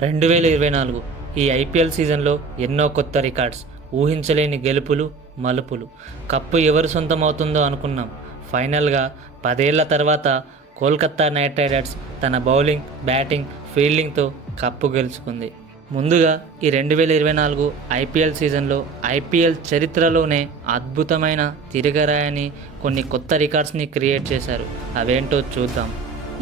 2024 ఈ ఐపీఎల్ సీజన్లో ఎన్నో కొత్త రికార్డ్స్, ఊహించలేని గెలుపులు, మలుపులు. కప్పు ఎవరు సొంతమవుతుందో అనుకున్నాం. ఫైనల్గా 10 ఏళ్ల తర్వాత కోల్కతా నైట్ రైడర్స్ తన బౌలింగ్, బ్యాటింగ్, ఫీల్డింగ్తో కప్పు గెలుచుకుంది. ముందుగా ఈ 2024 ఐపీఎల్ సీజన్లో ఐపీఎల్ చరిత్రలోనే అద్భుతమైన తిరగరాయని కొన్ని కొత్త రికార్డ్స్ని క్రియేట్ చేశారు. అవేంటో చూద్దాం.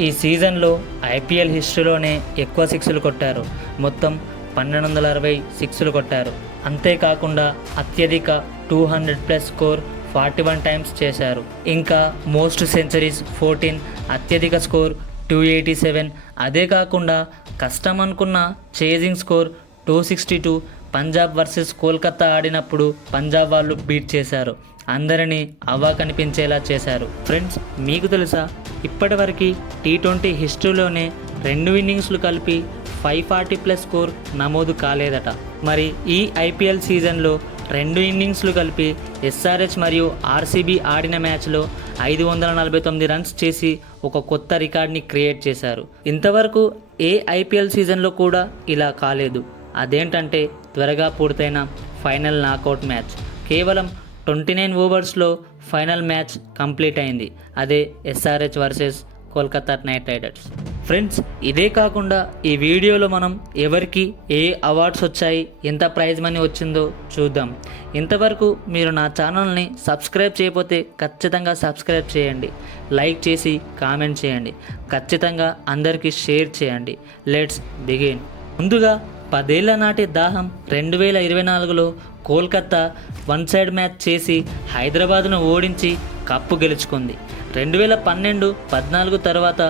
ఈ సీజన్లో ఐపీఎల్ హిస్టరీలోనే ఎక్కువ సిక్స్లు కొట్టారు. మొత్తం 1260 సిక్స్లు కొట్టారు. అంతేకాకుండా అత్యధిక 200+ స్కోర్ 41 టైమ్స్ చేశారు. ఇంకా మోస్ట్ సెంచరీస్ 14, అత్యధిక స్కోర్ 287. అదే కాకుండా కష్టం అనుకున్న chasing score 262. Punjab versus Kolkata ఆడినప్పుడు పంజాబ్ వాళ్ళు బీట్ చేశారు. అందరినీ కనిపించేలా చేశారు. ఫ్రెండ్స్, మీకు తెలుసా, ఇప్పటివరకు T20 హిస్టరీలోనే 2 ఇన్నింగ్స్లు కలిపి 540+ స్కోర్ నమోదు కాలేదట. మరి ఈ ఐపీఎల్ సీజన్లో 2 ఇన్నింగ్స్లు కలిపి ఎస్ఆర్హెచ్ మరియు ఆర్సీబీ ఆడిన మ్యాచ్లో 549 రన్స్ చేసి ఒక కొత్త రికార్డ్ని క్రియేట్ చేశారు. ఇంతవరకు ఏ ఐపీఎల్ సీజన్లో కూడా ఇలా కాలేదు. అదేంటంటే త్వరగా పూర్తయిన ఫైనల్ నాకౌట్ మ్యాచ్. కేవలం 29 ఓవర్స్లో ఫైనల్ మ్యాచ్ కంప్లీట్ అయింది. అదే SRH versus Kolkata night riders. Friends, ఇదే కాకుండా ఈ వీడియోలో మనం ఎవరికి ఏ అవార్డ్స్ వచ్చాయి, ఎంత ప్రైజ్ మనీ వచ్చిందో చూద్దాం. ఇంతవరకు మీరు నా ఛానల్ని సబ్స్క్రైబ్ చేయకపోతే ఖచ్చితంగా సబ్స్క్రైబ్ చేయండి, లైక్ చేసి కామెంట్ చేయండి, ఖచ్చితంగా అందరికీ షేర్ చేయండి. Let's begin. ముందుగా 10 ఏళ్ల నాటి దాహం 2024లో కోల్కతా వన్ సైడ్ మ్యాచ్ చేసి హైదరాబాద్ను ఓడించి కప్పు గెలుచుకుంది. 2012-14 తర్వాత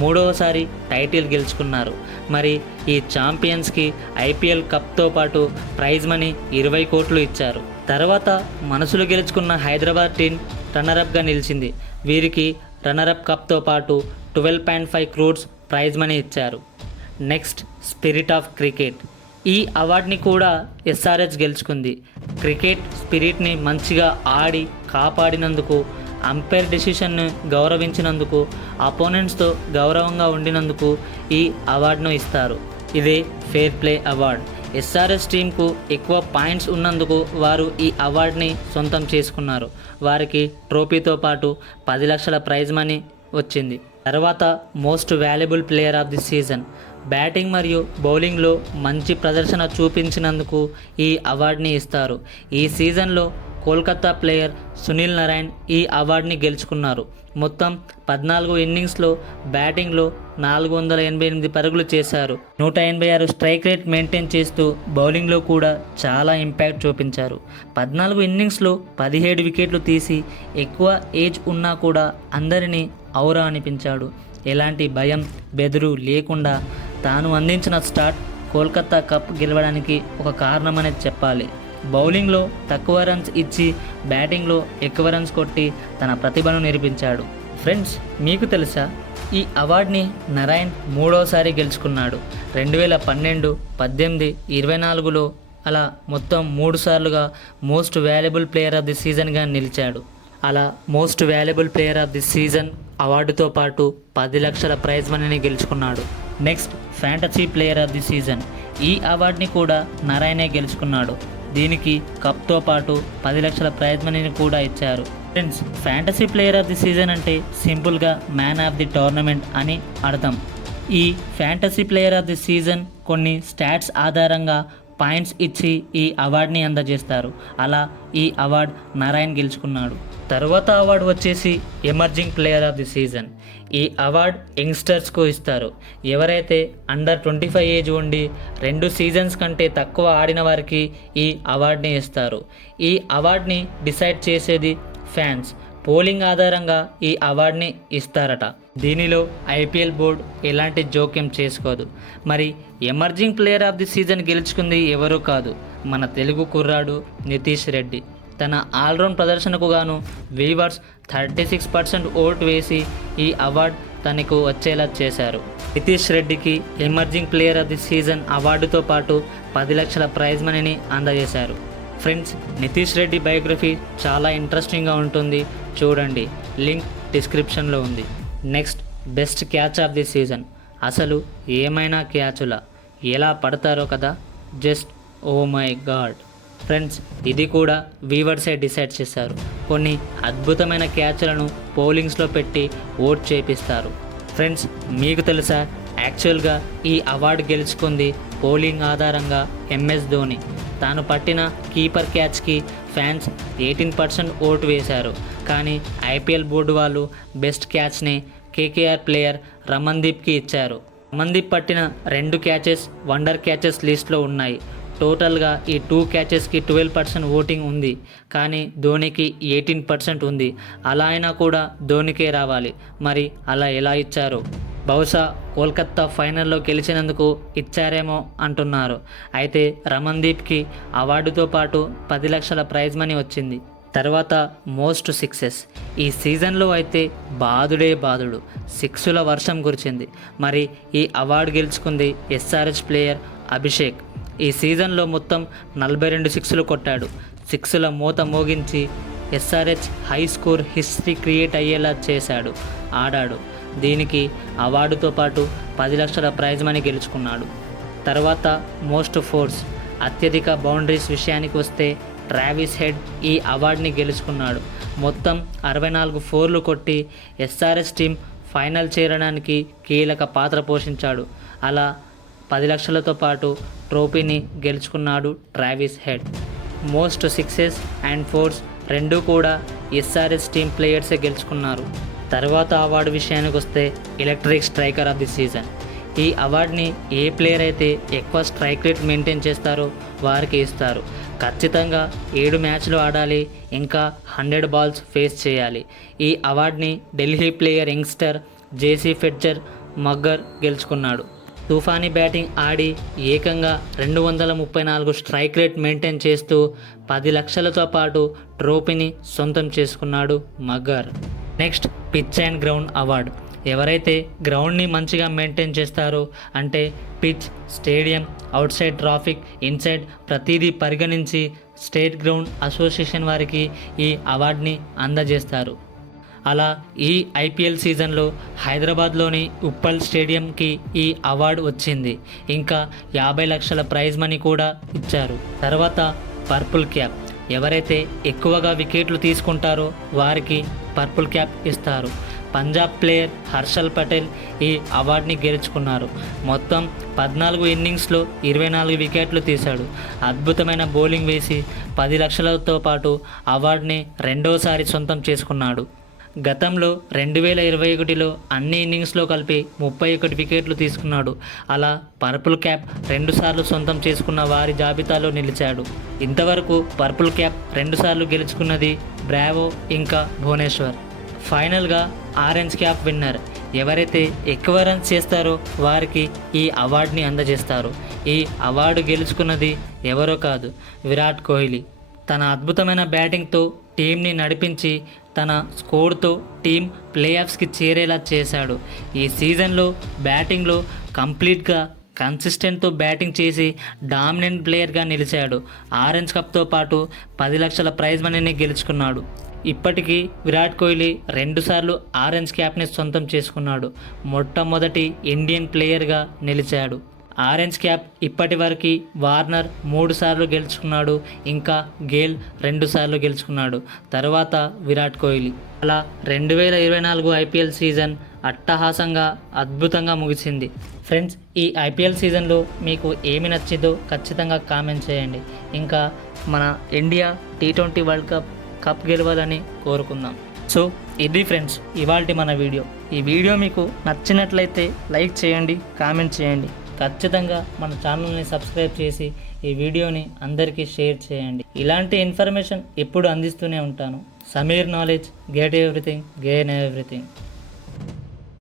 మూడవసారి టైటిల్ గెలుచుకున్నారు. మరి ఈ ఛాంపియన్స్కి ఐపీఎల్ కప్తో పాటు ప్రైజ్ మనీ 20 కోట్లు ఇచ్చారు. తర్వాత మనసులు గెలుచుకున్న హైదరాబాద్ టీం రన్నరప్గా నిలిచింది. వీరికి రన్నరప్ కప్తో పాటు 12.5 crores ప్రైజ్ మనీ ఇచ్చారు. Next, spirit of cricket. ఈ అవార్డుని కూడా ఎస్ఆర్హెచ్ గెలుచుకుంది. క్రికెట్ స్పిరిట్ని మంచిగా ఆడి కాపాడినందుకు, అంపైర్ డెసిషన్ను గౌరవించినందుకు, అపోనెంట్స్తో గౌరవంగా ఉండినందుకు ఈ అవార్డును ఇస్తారు. ఇదే ఫెయిర్ ప్లే అవార్డ్. ఎస్ఆర్హెచ్ టీంకు ఎక్కువ పాయింట్స్ ఉన్నందుకు వారు ఈ అవార్డుని సొంతం చేసుకున్నారు. వారికి ట్రోఫీతో పాటు 10 లక్షల ప్రైజ్ మనీ వచ్చింది. తర్వాత most valuable player of the season. Batting మరియు బౌలింగ్లో మంచి ప్రదర్శన చూపించినందుకు ఈ అవార్డుని ఇస్తారు. ఈ సీజన్లో కోల్కతా ప్లేయర్ సునీల్ నారాయణ్ ఈ అవార్డుని గెలుచుకున్నారు. మొత్తం 14 ఇన్నింగ్స్లో బ్యాటింగ్లో 488 పరుగులు చేశారు. 186 స్ట్రైక్ రేట్ మెయింటైన్ చేస్తూ బౌలింగ్లో కూడా చాలా ఇంపాక్ట్ చూపించారు. 14 ఇన్నింగ్స్లో 17 వికెట్లు తీసి ఎక్కువ ఏజ్ ఉన్నా కూడా అందరినీ ఔరా అనిపించాడు. ఎలాంటి భయం, బెదురు లేకుండా తాను అందించిన స్టార్ట్ కోల్కతా కప్ గెలవడానికి ఒక కారణమనేది చెప్పాలి. బౌలింగ్లో తక్కువ రన్స్ ఇచ్చి బ్యాటింగ్లో ఎక్కువ రన్స్ కొట్టి తన ప్రతిభను నిరూపించాడు. ఫ్రెండ్స్, మీకు తెలుసా, ఈ అవార్డుని నారాయణ్ మూడోసారి గెలుచుకున్నాడు. 2012, 18, 24లో అలా మొత్తం 3 సార్లుగా most valuable player of the సీజన్గా నిలిచాడు. అలా most valuable player of the season అవార్డుతో పాటు 10 లక్షల ప్రైజ్ మనీని గెలుచుకున్నాడు. Next, fantasy player of the season. ఈ అవార్డుని కూడా నారాయణే గెలుచుకున్నాడు. దీనికి కప్తో పాటు 10 లక్షల ప్రైజ్ మనీని కూడా ఇచ్చారు. Friends, fantasy player of the season అంటే సింపుల్గా మ్యాన్ ఆఫ్ ది టోర్నమెంట్ అని అర్థం. ఈ fantasy player of the season కొన్ని స్టాట్స్ ఆధారంగా పాయింట్స్ ఇచ్చి ఈ అవార్డుని అందజేస్తారు. అలా ఈ అవార్డు నారాయణ్ గెలుచుకున్నాడు. తర్వాత అవార్డు వచ్చేసి emerging player of the season. ఈ అవార్డు యంగ్స్టర్స్కు ఇస్తారు. ఎవరైతే అండర్ 25 ఏజ్ ఉండి 2 సీజన్స్ కంటే తక్కువ ఆడిన వారికి ఈ అవార్డుని ఇస్తారు. ఈ అవార్డుని డిసైడ్ చేసేది ఫ్యాన్స్. పోలింగ్ ఆధారంగా ఈ అవార్డుని ఇస్తారట. దీనిలో ఐపీఎల్ బోర్డు ఎలాంటి జోక్యం చేసుకోదు. మరి emerging player of the season గెలుచుకుంది ఎవరూ కాదు, మన తెలుగు కుర్రాడు నితీష్ రెడ్డి. తన ఆల్రౌండ్ ప్రదర్శనకు గాను వీవర్స్ 36% ఓటు వేసి ఈ అవార్డు తనకు వచ్చేలా చేశారు. నితీష్ రెడ్డికి emerging player of the season అవార్డుతో పాటు 10 లక్షల ప్రైజ్ మనీని అందజేశారు. ఫ్రెండ్స్, నితీష్ రెడ్డి బయోగ్రఫీ చాలా ఇంట్రెస్టింగ్గా ఉంటుంది, చూడండి. లింక్ డిస్క్రిప్షన్లో ఉంది. Next, best catch of the season. అసలు ఏమైనా క్యాచులా. ఎలా పడతారో కదా, just oh my god. Friends, ఇది కూడా వీవర్సే డిసైడ్ చేశారు. కొన్ని అద్భుతమైన క్యాచ్లను పోలింగ్స్లో పెట్టి ఓట్ చేపిస్తారు. ఫ్రెండ్స్, మీకు తెలుసా, యాక్చువల్గా ఈ అవార్డు గెలుచుకుంది పోలింగ్ ఆధారంగా ఎంఎస్ ధోని. తాను పట్టిన కీపర్ క్యాచ్కి ఫ్యాన్స్ 18% ఓటు వేశారు. కానీ ఐపీఎల్ బోర్డు వాళ్ళు బెస్ట్ క్యాచ్ని కేకేఆర్ ప్లేయర్ రమన్దీప్కి ఇచ్చారు. రమన్దీప్ పట్టిన 2 క్యాచెస్ వండర్ క్యాచెస్ లిస్ట్లో ఉన్నాయి. టోటల్గా ఈ 2 క్యాచెస్కి 12% ఓటింగ్ ఉంది. కానీ ధోనికి 18% ఉంది. అలా అయినా కూడా ధోనికే రావాలి. మరి అలా ఎలా ఇచ్చారు? బహుశా కోల్కత్తా ఫైనల్లో గెలిచినందుకు ఇచ్చారేమో అంటున్నారు. అయితే రమన్దీప్కి అవార్డుతో పాటు 10 లక్షల ప్రైజ్ మనీ వచ్చింది. తర్వాత మోస్ట్ సిక్సెస్. ఈ సీజన్లో అయితే బాదుడు 6ల వర్షం కురిచింది. మరి ఈ అవార్డు గెలుచుకుంది ఎస్ఆర్హెచ్ ప్లేయర్ అభిషేక్. ఈ సీజన్లో మొత్తం 42 సిక్స్లు కొట్టాడు. 6ల మూత మోగించి SRH high score history create అయ్యేలా ఆడాడు. దీనికి అవార్డుతో పాటు 10 లక్షల ప్రైజ్ మనీ గెలుచుకున్నాడు. తర్వాత మోస్ట్ ఫోర్స్, అత్యధిక బౌండరీస్ విషయానికి వస్తే ట్రావిస్ హెడ్ ఈ అవార్డుని గెలుచుకున్నాడు. మొత్తం 64 ఫోర్లు కొట్టి ఎస్ఆర్హెచ్ టీం ఫైనల్ చేరడానికి కీలక పాత్ర పోషించాడు. అలా 10 లక్షలతో పాటు ట్రోఫీని గెలుచుకున్నాడు Travis head. Most sixes and force రెండూ కూడా ఎస్ఆర్హెచ్ టీం ప్లేయర్సే గెలుచుకున్నారు. తర్వాత అవార్డు విషయానికి వస్తే electric striker of the season. ఈ అవార్డుని ఏ ప్లేయర్ అయితే ఎక్కువ స్ట్రైక్ రేట్ మెయింటైన్ చేస్తారో వారికి ఇస్తారు. ఖచ్చితంగా 7 మ్యాచ్లు ఆడాలి, ఇంకా 100 బాల్స్ ఫేస్ చేయాలి. ఈ అవార్డుని ఢిల్లీ ప్లేయర్ యంగ్స్టర్ జేసీ ఫెడ్జర్ మగ్గర్ గెలుచుకున్నాడు. తుఫానీ బ్యాటింగ్ ఆడి ఏకంగా 234 స్ట్రైక్ రేట్ మెయింటైన్ చేస్తూ 10 లక్షలతో పాటు ట్రోఫీని సొంతం చేసుకున్నాడు mugger. Next pitch and ground award. ఎవరైతే గ్రౌండ్ని మంచిగా మెయింటైన్ చేస్తారో, అంటే pitch, stadium, out side traffic, inside ప్రతిదీ పరిగణించి స్టేట్ గ్రౌండ్ అసోసియేషన్ వారికి ఈ అవార్డుని అందజేస్తారు. అలా ఈ ఐపీఎల్ సీజన్లో హైదరాబాద్లోని ఉప్పల్ స్టేడియంకి ఈ అవార్డు వచ్చింది. ఇంకా 50 లక్షల ప్రైజ్ మనీ కూడా ఇచ్చారు. తర్వాత పర్పుల్ క్యాప్. ఎవరైతే ఎక్కువగా వికెట్లు తీసుకుంటారో వారికి పర్పుల్ క్యాప్ ఇస్తారు. పంజాబ్ ప్లేయర్ హర్షల్ పటేల్ ఈ అవార్డుని గెలుచుకున్నారు. మొత్తం 14 ఇన్నింగ్స్లో 24 వికెట్లు తీశాడు. అద్భుతమైన బౌలింగ్ వేసి 10 లక్షలతో పాటు అవార్డుని రెండోసారి సొంతం చేసుకున్నాడు. గతంలో 2021లో అన్ని ఇన్నింగ్స్లో కలిపి 31 వికెట్లు తీసుకున్నాడు. అలా పర్పుల్ క్యాప్ 2 సార్లు సొంతం చేసుకున్న వారి జాబితాలో నిలిచాడు. ఇంతవరకు పర్పుల్ క్యాప్ 2 సార్లు గెలుచుకున్నది బ్రావో ఇంకా భువనేశ్వర్. ఫైనల్గా ఆరెంజ్ క్యాప్ విన్నర్. ఎవరైతే ఎక్కువ రన్స్ చేస్తారో వారికి ఈ అవార్డుని అందజేస్తారు. ఈ అవార్డు గెలుచుకున్నది ఎవరో కాదు, విరాట్ కోహ్లీ. తన అద్భుతమైన బ్యాటింగ్తో టీంని నడిపించి తన స్కోర్తో టీం ప్లే ఆఫ్స్కి చేరేలా చేశాడు. ఈ సీజన్లో బ్యాటింగ్లో కంప్లీట్గా కన్సిస్టెంట్తో బ్యాటింగ్ చేసి డామినెంట్ ప్లేయర్గా నిలిచాడు. ఆరెంజ్ కప్తో పాటు 10 లక్షల ప్రైజ్ మనీని గెలుచుకున్నాడు. ఇప్పటికీ విరాట్ కోహ్లీ 2 సార్లు ఆరెంజ్ క్యాప్ని సొంతం చేసుకున్నాడు. మొట్టమొదటి ఇండియన్ ప్లేయర్గా నిలిచాడు. ఆరెంజ్ క్యాప్ ఇప్పటి వరకు వార్నర్ 3 సార్లు గెలుచుకున్నాడు, ఇంకా గేల్ 2 సార్లు గెలుచుకున్నాడు. తర్వాత విరాట్ కోహ్లీ. అలా 2024 ఐపీఎల్ సీజన్ అట్టహాసంగా అద్భుతంగా ముగిసింది. ఫ్రెండ్స్, ఈ ఐపీఎల్ సీజన్లో మీకు ఏమి నచ్చిందో ఖచ్చితంగా కామెంట్ చేయండి. ఇంకా మన ఇండియా T20 వరల్డ్ కప్ గెలవాలని కోరుకుందాం. సో ఇది ఫ్రెండ్స్ ఇవాల్టి మన వీడియో. ఈ వీడియో మీకు నచ్చినట్లయితే లైక్ చేయండి, కామెంట్ చేయండి. ఖచ్చితంగా మన ఛానల్ని సబ్స్క్రైబ్ చేసి ఈ వీడియోని అందరికీ షేర్ చేయండి. ఇలాంటి ఇన్ఫర్మేషన్ ఎప్పుడు అందిస్తూనే ఉంటాను. Sameer knowledge, get everything, gain everything.